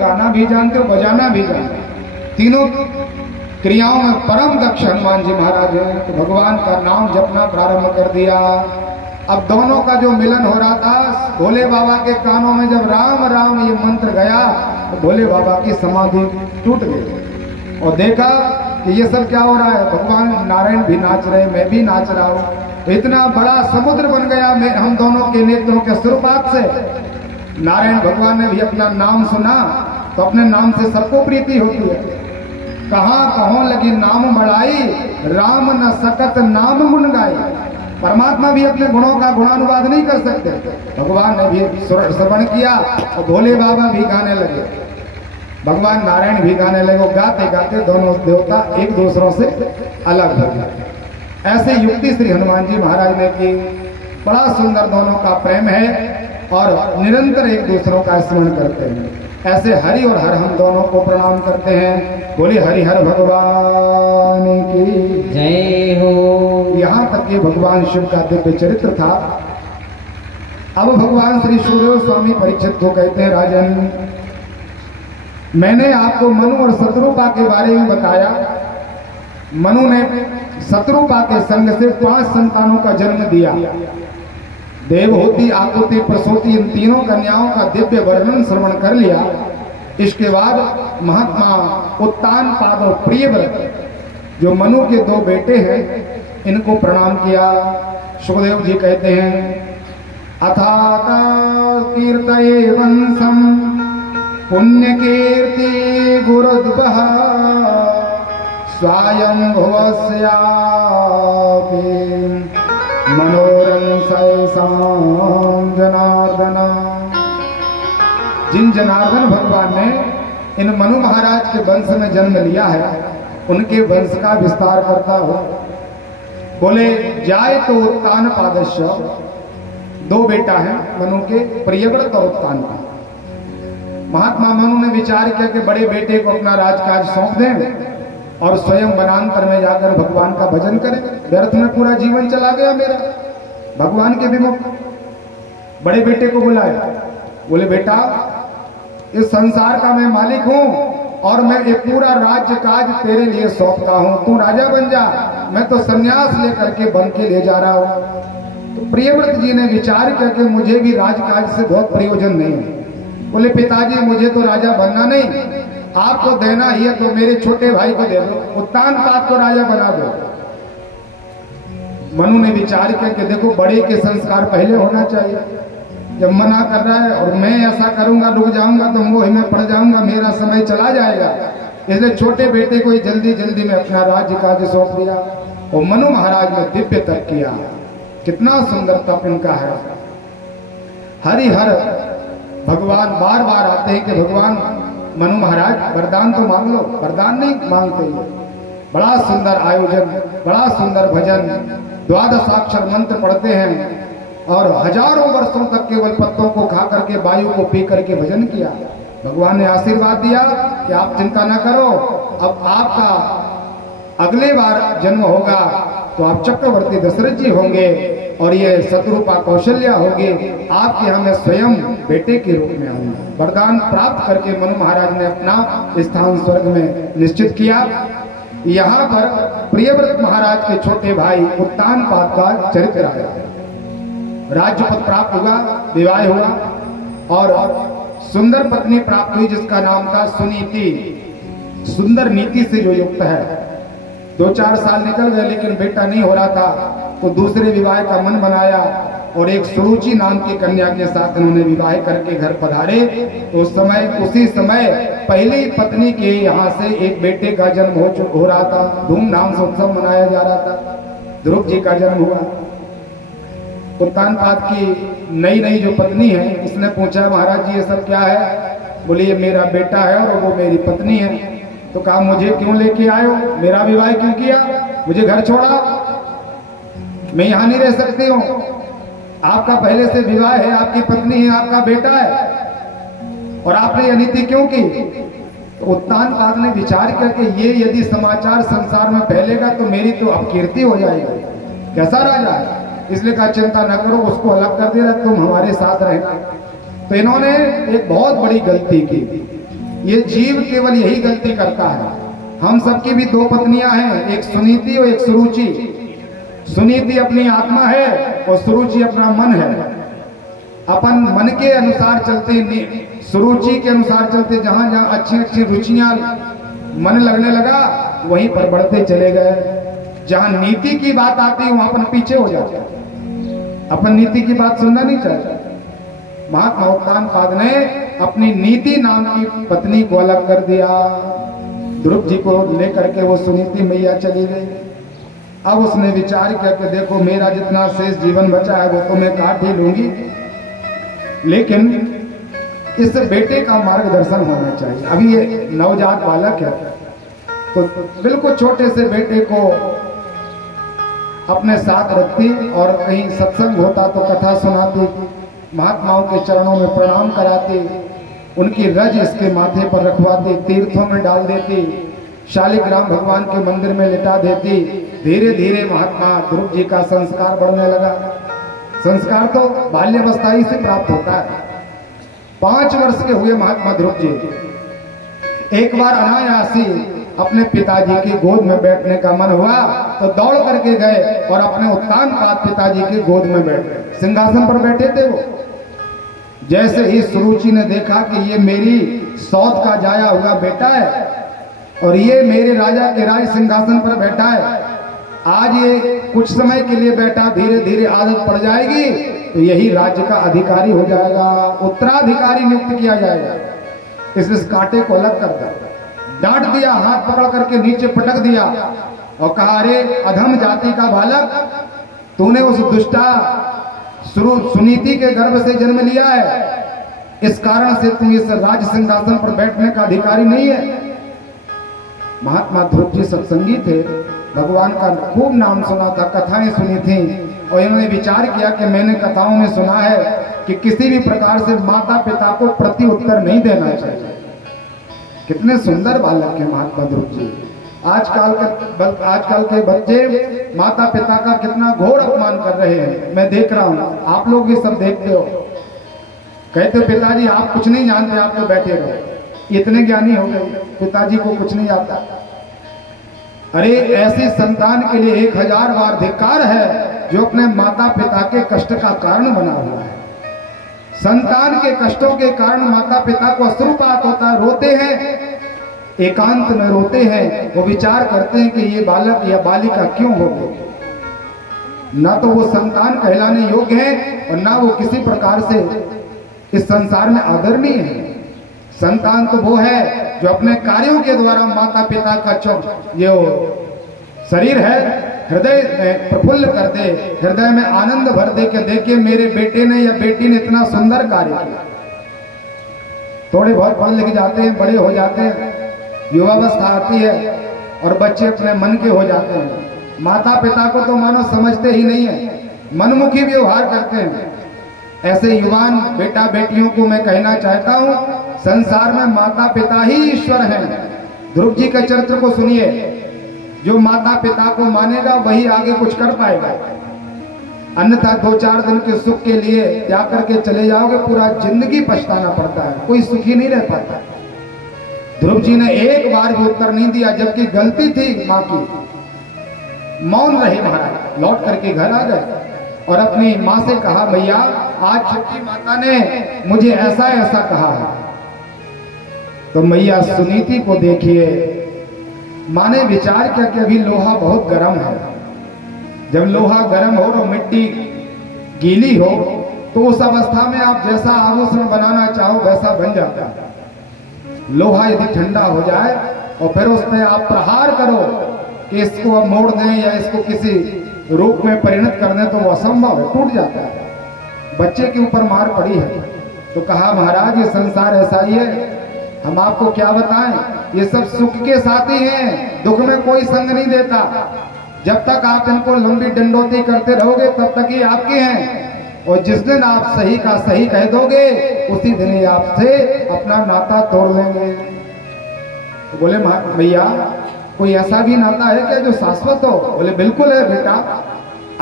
गाना भी जानते हो, बजाना भी जानते हो, तीनों क्रियाओं में परम दक्ष हनुमान जी महाराज हैं। तो भगवान का नाम जपना प्रारंभ कर दिया। अब दोनों का जो मिलन हो रहा था, भोले बाबा के कानों में जब राम राम ये मंत्र गया तो भोले बाबा की समाधि टूट गई और देखा कि ये सब क्या हो रहा है। भगवान नारायण भी नाच रहे, मैं भी नाच रहा हूँ। इतना बड़ा समुद्र बन गया हम दोनों के नेत्रों के सुरपात से। नारायण भगवान ने भी अपना नाम सुना तो अपने नाम से सबको प्रीति होती है। कहाँ कहों लगी नाम बढ़ाई, राम न सकत नाम गुण गाई। परमात्मा भी अपने गुणों का गुणानुवाद नहीं कर सकते। भगवान ने भी श्रवण किया और भोले बाबा भी गाने लगे, भगवान नारायण भी गाने लगे। गाते गाते दोनों देवता एक दूसरों से अलग हो गए। ऐसे युक्ति श्री हनुमान जी महाराज ने की। बड़ा सुंदर दोनों का प्रेम है और निरंतर एक दूसरों का स्मरण करते हैं। ऐसे हरि और हर हम दोनों को प्रणाम करते हैं। बोले हरि हर भगवान की जय हो। यहाँ तक ये भगवान शिव का दिव्य चरित्र था। अब भगवान श्री सुखदेव स्वामी परीक्षित को कहते हैं, राजन मैंने आपको मनु और शत्रुपा के बारे में बताया। मनु ने शत्रुपा के संग से 5 संतानों का जन्म दिया। देवहूति, आकुति, प्रसूति इन तीनों कन्याओं का दिव्य वर्णन श्रवण कर लिया। इसके बाद महात्मा उत्तानपाद और प्रियव्रत जो मनु के 2 बेटे हैं इनको प्रणाम किया। सुखदेव जी कहते हैं, अथाता कीर्तये वंशम पुण्य कीर्ति गुरुद्वः स्वयं भुवस्यापि मनोरंस जनार्दन। जिन जनार्दन भगवान ने इन मनु महाराज के वंश में जन्म लिया है उनके वंश का विस्तार करता हो। बोले जाए तो उत्तान पादस्य, 2 बेटा हैं मनु के, प्रियव्रत और उत्तानपाद। महात्मा मनु ने विचार किया कि बड़े बेटे को अपना राजकाज सौंप दें और स्वयं वनांतर में जाकर भगवान का भजन करें। व्यर्थ में पूरा जीवन चला गया मेरा, भगवान के विमुख। बड़े बेटे को बुलाया, बोले बेटा इस संसार का मैं मालिक हूं और मैं ये पूरा राज्य काज तेरे लिए सौंपता हूं, तू राजा बन जा, मैं तो संन्यास लेकर के बन के ले जा रहा हूं। तो प्रियव्रत जी ने विचार किया कि मुझे भी राजकाज से बहुत प्रयोजन नहीं है। बोले पिताजी मुझे तो राजा बनना नहीं, आपको देना ही है तो मेरे छोटे भाई को दे दो, उत्तानपाद को राजा बना दो। मनु ने विचार किया कि देखो बड़े के संस्कार पहले होना चाहिए। जब मना कर रहा है और मैं ऐसा करूंगा रुक जाऊंगा तो मोह में पड़ जाऊंगा, मेरा समय चला जाएगा। इसलिए छोटे बेटे को ही जल्दी जल्दी में अपना राज्य काज सौंप दिया। और मनु महाराज ने दिव्य तप किया। कितना सुंदर तप इनका है। हरिहर भगवान बार बार आते हैं कि भगवान मनु महाराज वरदान तो मांग लो, वरदान नहीं मांगते। बड़ा सुंदर आयोजन, बड़ा सुंदर भजन, 12 मंत्र पढ़ते हैं और हजारों वर्षों तक केवल पत्तों को खा करके, वायु को पी करके भजन किया। भगवान ने आशीर्वाद दिया कि आप चिंता न करो, अब आपका अगले बार जन्म होगा तो आप चक्रवर्ती दशरथ जी होंगे और ये शत्रुपा कौशल्या होगी, आपके यहाँ मैं स्वयं बेटे के रूप में आऊंगा। वरदान प्राप्त करके मनु महाराज ने अपना स्थान स्वर्ग में निश्चित किया। यहाँ पर प्रियव्रत महाराज के छोटे भाई उत्तानपाद का चरित्र आया। राज्य पद प्राप्त हुआ, विवाह हुआ और सुंदर पत्नी प्राप्त हुई जिसका नाम था सुनीति। सुंदर नीति से जो युक्त है। 2-4 साल निकल गए लेकिन बेटा नहीं हो रहा था तो दूसरे विवाह का मन बनाया और एक सुरुचि नाम की कन्या के साथ उन्होंने विवाह करके घर पधारे। तो उसी समय पहली पत्नी के यहाँ से एक बेटे का जन्म हो रहा था। धूमधाम से उत्सव मनाया जा रहा था। ध्रुव जी का जन्म हुआ। उत्तानपाद की नई जो पत्नी है उसने पूछा महाराज जी ये सब क्या है? बोले ये मेरा बेटा है और वो मेरी पत्नी है। तो कहा मुझे क्यों लेके आए हो, मेरा विवाह क्यों किया, मुझे घर छोड़ा, मैं यहाँ नहीं रह सकती हूँ। आपका पहले से विवाह है, आपकी पत्नी है, आपका बेटा है और आपने ये नीति क्यों की? तो उत्तानपाद ने विचार किया कि ये यदि समाचार संसार में फैलेगा तो मेरी तो अपकीर्ति हो जाएगी, कैसा राजा है। इसलिए कहा चिंता न करो, उसको अलग कर देना, तुम हमारे साथ रहना। तो इन्होंने एक बहुत बड़ी गलती की। ये जीव केवल यही गलती करता है। हम सबकी भी दो पत्नियां हैं, एक सुनीति और एक सुरुचि। सुनीति अपनी आत्मा है और सुरुचि अपना मन है। अपन मन के अनुसार चलते, सुरुचि के अनुसार चलते, जहां जहां अच्छी अच्छी रुचियां मन लगने लगा वहीं पर बढ़ते चले गए। जहां नीति की बात आती है वहां अपन पीछे हो जाते हैं। अपन नीति की बात सुनना नहीं चाहते। महात्मा उत्तानपाद ने अपनी नीति नाम की पत्नी को अलग कर दिया। ध्रुव जी को लेकर के वो सुनीति मैया चली गई। अब उसने विचार किया कि देखो मेरा जितना शेष जीवन बचा है वो तो मैं काट ही लूंगी, लेकिन इस बेटे का मार्गदर्शन होना चाहिए। अभी ये नवजात बालक है तो बिल्कुल छोटे से बेटे को अपने साथ रखती और कहीं सत्संग होता तो कथा सुनाती, महात्माओं के चरणों में प्रणाम कराती, उनकी रज इसके माथे पर रखवाती, तीर्थों में डाल देती, शालिग्राम भगवान के मंदिर में लिटा देती। धीरे धीरे महात्मा ध्रुव जी का संस्कार बढ़ने लगा। संस्कार तो बाल्यावस्था ही से प्राप्त होता है। 5 वर्ष के हुए महात्मा ध्रुव जी एक बार अनायासी अपने पिताजी की गोद में बैठने का मन हुआ तो दौड़ करके गए और अपने उत्तानपाद पिताजी की गोद में बैठ गए। सिंहासन पर बैठे थे वो। जैसे ही सुरुचि ने देखा कि ये मेरी सौत का जाया हुआ बेटा है और ये मेरे राजा के राज सिंहासन पर बैठा है, आज ये कुछ समय के लिए बैठा, धीरे धीरे आदत पड़ जाएगी तो यही राज्य का अधिकारी हो जाएगा, उत्तराधिकारी नियुक्त किया जाएगा। इस कांटे को अलग कर दिया, डांट दिया, हाथ पकड़ करके नीचे पटक दिया और कहा, अरे अधम जाति का बालक, तूने उस दुष्टा सुनीति के गर्भ से जन्म लिया है, इस कारण से तुम इस राज सिंहासन पर बैठने का अधिकारी नहीं है। महात्मा ध्रुव जी सत्संगी थे, भगवान का खूब नाम सुना था, कथाएं सुनी थी और इन्होंने विचार किया कि मैंने कथाओं में सुना है कि किसी भी प्रकार से माता पिता को प्रति उत्तर नहीं देना चाहिए। कितने सुंदर बालक है महात्मा ध्रुव जी। आजकल के बच्चे माता पिता का कितना घोर अपमान कर रहे हैं, मैं देख रहा हूँ, आप लोग भी सब देखते हो। कहते हो पिताजी आप कुछ नहीं जानते, आप तो बैठे रहो, इतने ज्ञानी हो गए, पिताजी को कुछ नहीं आता। अरे ऐसी संतान के लिए 1000 बार धिक्कार है जो अपने माता पिता के कष्ट का कारण बना हुआ है। संतान के कष्टों के कारण माता पिता को अश्रुपात होता है, रोते हैं, एकांत में रोते हैं, वो विचार करते हैं कि ये बालक या बालिका क्यों हो गए। ना तो वो संतान कहलाने योग्य है और ना वो किसी प्रकार से इस संसार में आदरणीय है। संतान तो वो है जो अपने कार्यों के द्वारा माता पिता का जो शरीर है हृदय में प्रफुल्ल कर दे, हृदय में आनंद भर दे के देखिए मेरे बेटे ने या बेटी ने इतना सुंदर कार्य किया। थोड़े बहुत पढ़ लिख जाते हैं, बड़े हो जाते हैं, युवावस्था आती है और बच्चे अपने मन के हो जाते हैं। माता पिता को तो मानो समझते ही नहीं है, मनमुखी व्यवहार करते हैं। ऐसे युवान बेटा बेटियों को मैं कहना चाहता हूँ, संसार में माता पिता ही ईश्वर हैं। ध्रुव जी के चरित्र को सुनिए, जो माता पिता को मानेगा वही आगे कुछ कर पाएगा, अन्यथा 2-4 दिन के सुख के लिए त्याग करके चले जाओगे, पूरा जिंदगी पछताना पड़ता है, कोई सुखी नहीं रह पाता। ध्रुव जी ने एक बार भी उत्तर नहीं दिया, जबकि गलती थी माँ की, मौन रहे महाराज, लौट करके घर आ गए और अपनी माँ से कहा, भैया आज छठी माता ने मुझे ऐसा ऐसा कहा है। तो मैया सुनीति को देखिए, माँ ने विचार किया कि अभी लोहा बहुत गर्म है, जब लोहा गर्म हो और मिट्टी गीली हो तो उस अवस्था में आप जैसा आभूषण बनाना चाहो वैसा बन जाता है। लोहा यदि ठंडा हो जाए और फिर उसमें आप प्रहार करो कि इसको अब मोड़ दें या इसको किसी रूप में परिणत कर दें तो वो असंभव है, टूट जाता है। बच्चे के ऊपर मार पड़ी है तो कहा, महाराज ये संसार ऐसा ही है, हम आपको क्या बताएं, ये सब सुख के साथी हैं, दुख में कोई संग नहीं देता। जब तक आप इनको लंबी डंडोती करते रहोगे तब तक ये आपके हैं, और जिस दिन आप सही का सही कह दोगे उसी दिन ये आपसे अपना नाता तोड़ लेंगे। तो बोले भैया कोई ऐसा भी नाता है क्या जो शाश्वत हो? बोले बिल्कुल है बेटा,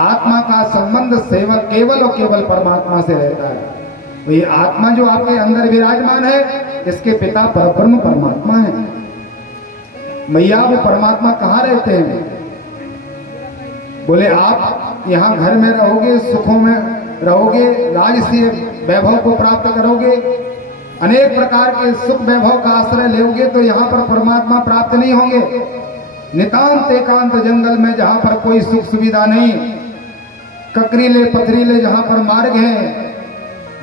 आत्मा का संबंध सेवक केवल और केवल परमात्मा से रहता है। तो ये आत्मा जो आपके अंदर विराजमान है इसके पिता परब्रह्म परमात्मा है। मैया वो परमात्मा कहाँ रहते हैं? बोले आप यहाँ घर में रहोगे, सुखों में रहोगे, राजसीय वैभव को प्राप्त करोगे, अनेक प्रकार के सुख वैभव का आश्रय लोगे तो यहाँ पर परमात्मा प्राप्त नहीं होंगे। नितांत एकांत जंगल में जहाँ पर कोई सुख सुविधा नहीं, ककरीले पथरीले जहाँ पर मार्ग है,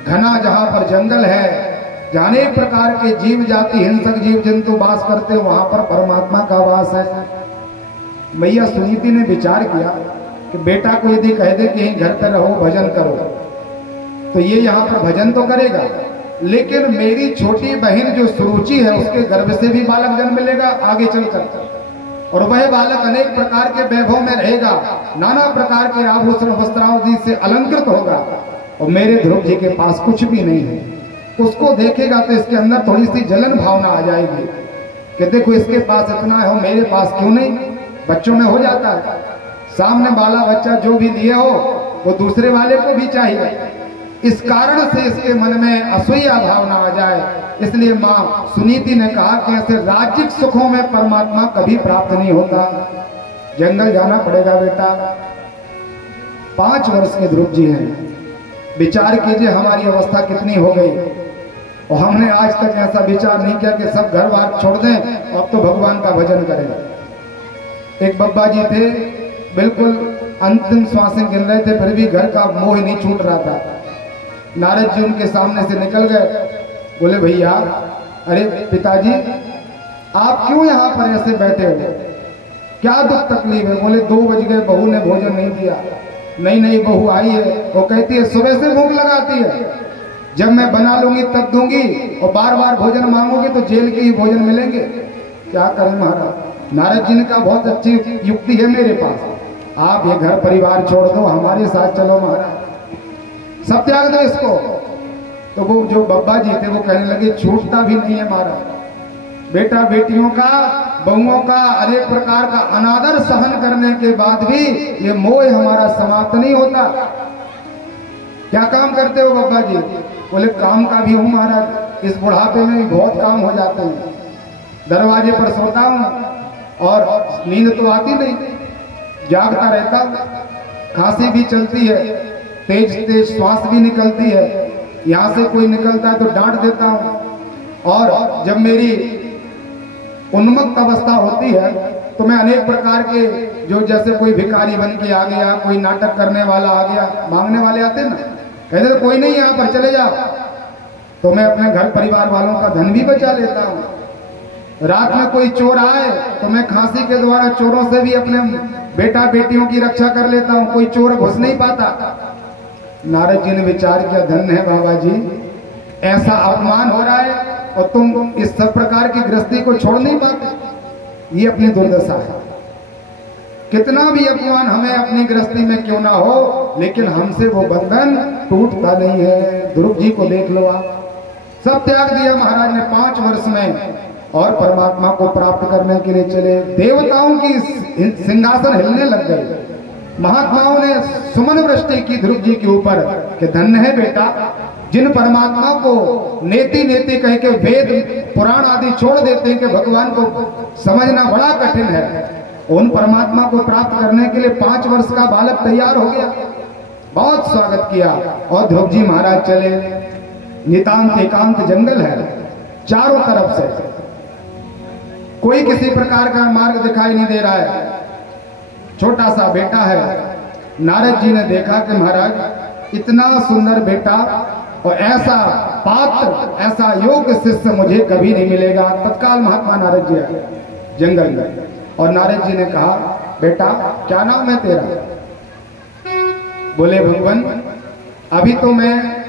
घना जहाँ पर जंगल है, जहाँ अनेक प्रकार के जीव जाति हिंसक जीव जंतु वास करते हैं, वहां पर परमात्मा का वास है। मैया सुनीति ने विचार किया कि बेटा को यदि कह दे कि घर पर रहो भजन करो तो ये यहाँ पर भजन तो करेगा, लेकिन मेरी छोटी बहन जो सुरुचि है उसके गर्भ से भी बालक जन्म लेगा आगे चलकर, और वह बालक अनेक प्रकार के वैभव में रहेगा, नाना प्रकार के आभूषण वस्त्रादि से अलंकृत होगा, और मेरे ध्रुव जी के पास कुछ भी नहीं है। उसको देखेगा तो इसके अंदर थोड़ी सी जलन भावना आ जाएगी कि देखो इसके पास इतना है, मेरे पास क्यों नहीं। बच्चों में हो जाता है, सामने वाला बच्चा जो भी लिए हो वो दूसरे वाले को भी चाहिए, इस कारण से इसके मन में असूया भावना आ जाए। इसलिए माँ सुनीति ने कहा कि ऐसे राज्यिक सुखों में परमात्मा कभी प्राप्त नहीं होता, जंगल जाना पड़ेगा बेटा। 5 वर्ष के ध्रुव जी हैं, विचार कीजिए हमारी अवस्था कितनी हो गई, और हमने आज तक ऐसा विचार नहीं किया कि सब घर बार छोड़ दें और अब तो भगवान का भजन करें। एक बब्बा जी थे, बिल्कुल अंतिम श्वासें गिन रहे थे, फिर भी घर का मोह नहीं छूट रहा था। नारद जी उनके सामने से निकल गए, बोले भैया, अरे पिताजी आप क्यों यहाँ पर ऐसे बैठे हो, क्या दुख तकलीफ है? बोले 2 बज गए, बहू ने भोजन नहीं दिया। नहीं बहू आई है, वो कहती है सुबह से भूख लगाती है, जब मैं बना लूंगी तब दूंगी, और बार बार भोजन मांगोगी तो जेल के ही भोजन मिलेंगे। क्या करें महाराज? नारद जी ने कहा बहुत अच्छी युक्ति है मेरे पास, आप ये घर परिवार छोड़ दो, हमारे साथ चलो महाराज, सब त्याग दो इसको। तो वो जो बब्बा जी थे वो कहने लगे छूटता भी नहीं है महाराज, बेटा बेटियों का, बहुओं का अनेक प्रकार का अनादर सहन करने के बाद भी ये मोह हमारा समाप्त नहीं होता। क्या काम करते हो बब्बा जी? बोले काम का भी हूं महाराज, इस बुढ़ापे में भी बहुत काम हो जाते हैं, दरवाजे पर सोता हूं और नींद तो आती नहीं, जागता रहता हूं, खांसी भी चलती है, तेज तेज श्वास भी निकलती है, यहां से कोई निकलता है तो डांट देता हूं, और जब मेरी उन्मत्त अवस्था होती है तो मैं अनेक प्रकार के, जो जैसे कोई भिखारी बन के आ गया, कोई नाटक करने वाला आ गया, मांगने वाले आते ना, कहते तो कोई नहीं यहाँ पर चले जाओ, तो मैं अपने घर परिवार वालों का धन भी बचा लेता हूँ। रात में कोई चोर आए तो मैं खांसी के द्वारा चोरों से भी अपने बेटा बेटियों की रक्षा कर लेता हूँ, कोई चोर घुस नहीं पाता। नारद जी ने विचार किया, धन्य है बाबा जी, ऐसा अपमान हो रहा है और तुम इस सब प्रकार की गृहस्थी को छोड़ नहीं पाते, ये अपनी दुर्दशा है। कितना भी अपमान हमें अपनी गृहस्थी में क्यों ना हो, लेकिन हमसे वो बंधन टूटता नहीं है। ध्रुव जी को देख लो आप, सब त्याग दिया महाराज ने 5 वर्ष में, और परमात्मा को प्राप्त करने के लिए चले। देवताओं की सिंहासन हिलने लग गए, महात्माओं ने सुमन वृष्टि की ध्रुव जी के ऊपर कि धन्य है बेटा, जिन परमात्मा को नेति नेति कह के वेद पुराण आदि छोड़ देते हैं कि भगवान को समझना बड़ा कठिन है, उन परमात्मा को प्राप्त करने के लिए 5 वर्ष का बालक तैयार हो गया। बहुत स्वागत किया और ध्रुव जी महाराज चले। नितांत एकांत जंगल है, चारों तरफ से कोई किसी प्रकार का मार्ग दिखाई नहीं दे रहा है, छोटा सा बेटा है। नारद जी ने देखा कि महाराज इतना सुंदर बेटा और ऐसा पात्र, ऐसा योग्य शिष्य मुझे कभी नहीं मिलेगा। तत्काल महात्मा नारद जी आए जंगल में, और नारद जी ने कहा, बेटा क्या नाम है तेरा? बोले भगवान, अभी तो मैं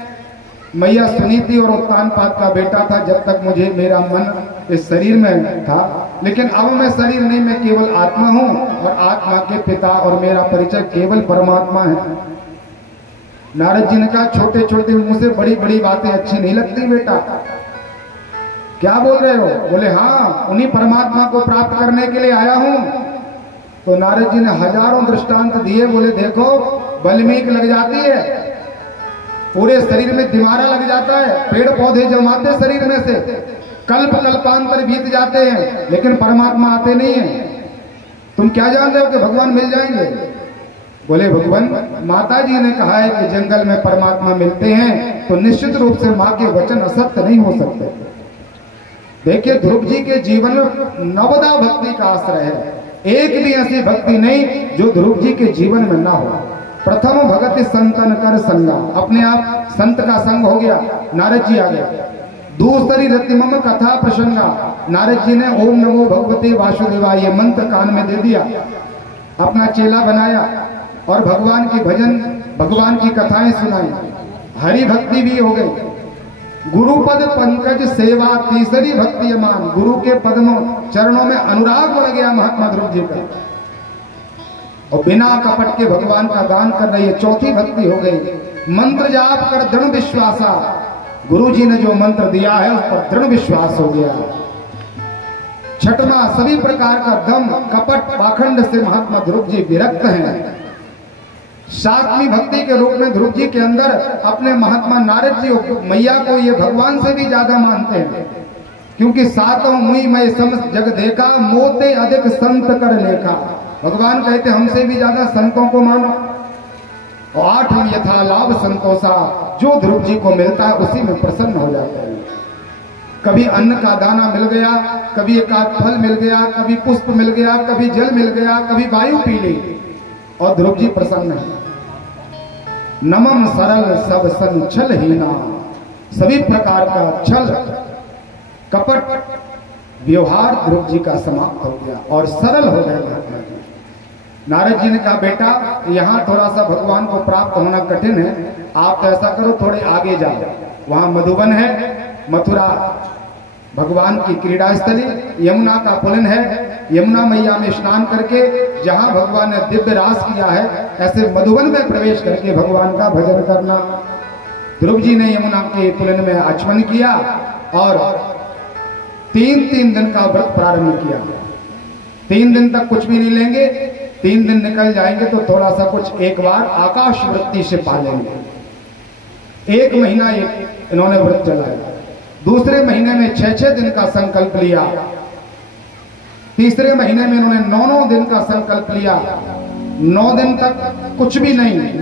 मैया सुनीति और उत्तानपाद का बेटा था जब तक मुझे मेरा मन इस शरीर में था, लेकिन अब मैं शरीर नहीं, मैं केवल आत्मा हूं, और आत्मा के पिता और मेरा परिचय केवल परमात्मा है। नारद जी ने कहा, छोटे छोटे मुझसे बड़ी बड़ी बातें अच्छी नहीं लगती बेटा, क्या बोल रहे हो? बोले हाँ, उन्हीं परमात्मा को प्राप्त करने के लिए आया हूं। तो नारद जी ने हजारों दृष्टांत दिए, बोले देखो बल्मीक लग जाती है, पूरे शरीर में दीवारा लग जाता है, पेड़ पौधे जमाते शरीर में से, कल्प कल्पांतर बीत जाते हैं लेकिन परमात्मा आते नहीं है। तुम क्या जान रहे हो कि भगवान मिल जाएंगे? बोले भगवान, माता जी ने कहा है कि जंगल में परमात्मा मिलते हैं, तो निश्चित रूप से माँ के वचन असत्य नहीं हो सकते। देखिए, ध्रुव जी के जीवन में नवदा भक्ति का आश्रय है। एक भी ऐसी भक्ति नहीं जो ध्रुव जी के जीवन में ना हो। प्रथम भगत संतन कर संगा, अपने आप संत का संग हो गया, नारद जी आ गए। दूसरी रतिमम कथा प्रसंगा, नारद जी ने ओम नमो भगवते वासुदेवाय ये मंत्र कान में दे दिया, अपना चेला बनाया और भगवान की भजन, भगवान की कथाएं सुनाई। हरि भक्ति भी हो गई। गुरुपद पंकज सेवा, तीसरी भक्ति मान, गुरु के पद्मों चरणों में अनुराग बढ़ गया महात्मा ध्रुव जी का, और बिना कपट के भगवान का गान कर रही है, चौथी भक्ति हो गई। मंत्र जाप कर दृढ़ विश्वासा, गुरु जी ने जो मंत्र दिया है उस पर दृढ़ विश्वास हो गया। छठवां, सभी प्रकार का दम कपट पाखंड से महात्मा ध्रुव जी विरक्त हैं। सातवीं भक्ति के रूप में ध्रुव जी के अंदर अपने महात्मा नारद जी मैया को ये भगवान से भी ज्यादा मानते हैं, क्योंकि सातों मुई मैं समस्त जग देखा, मोते अधिक संत कर लेखा। भगवान कहते हमसे भी ज्यादा संतों को मानो। और आठवीं यथा लाभ संतोषा, जो ध्रुव जी को मिलता है उसी में प्रसन्न हो जाते हैं। कभी अन्न का दाना मिल गया, कभी एक आध फल मिल गया, कभी पुष्प मिल गया, कभी जल मिल गया, कभी वायु पी ली, और ध्रुव जी प्रसन्न है। नमम सरल सब सन छल हीना, सभी प्रकार का छल कपट व्यवहार ध्रुव जी का समाप्त हो गया और सरल हो गए महात्मा जी। नारद जी ने कहा, बेटा यहाँ थोड़ा सा भगवान को प्राप्त होना कठिन है, आप तो ऐसा करो थोड़े आगे जाओ, वहां मधुबन है, मथुरा भगवान की क्रीड़ा स्थली, यमुना का पुलन है, यमुना मैया में स्नान करके जहां भगवान ने दिव्य रास किया है, ऐसे मधुबन में प्रवेश करके भगवान का भजन करना। ध्रुव जी ने यमुना के पुलन में आचमन किया और 3 दिन का व्रत प्रारंभ किया। 3 दिन तक कुछ भी नहीं लेंगे, 3 दिन निकल जाएंगे तो थोड़ा सा कुछ एक बार आकाश वृत्ति से पालेंगे। 1 महीना इन्होंने व्रत चलाया। दूसरे महीने में 6 दिन का संकल्प लिया। तीसरे महीने में इन्होंने 9 दिन का संकल्प लिया। 9 दिन तक कुछ भी नहीं,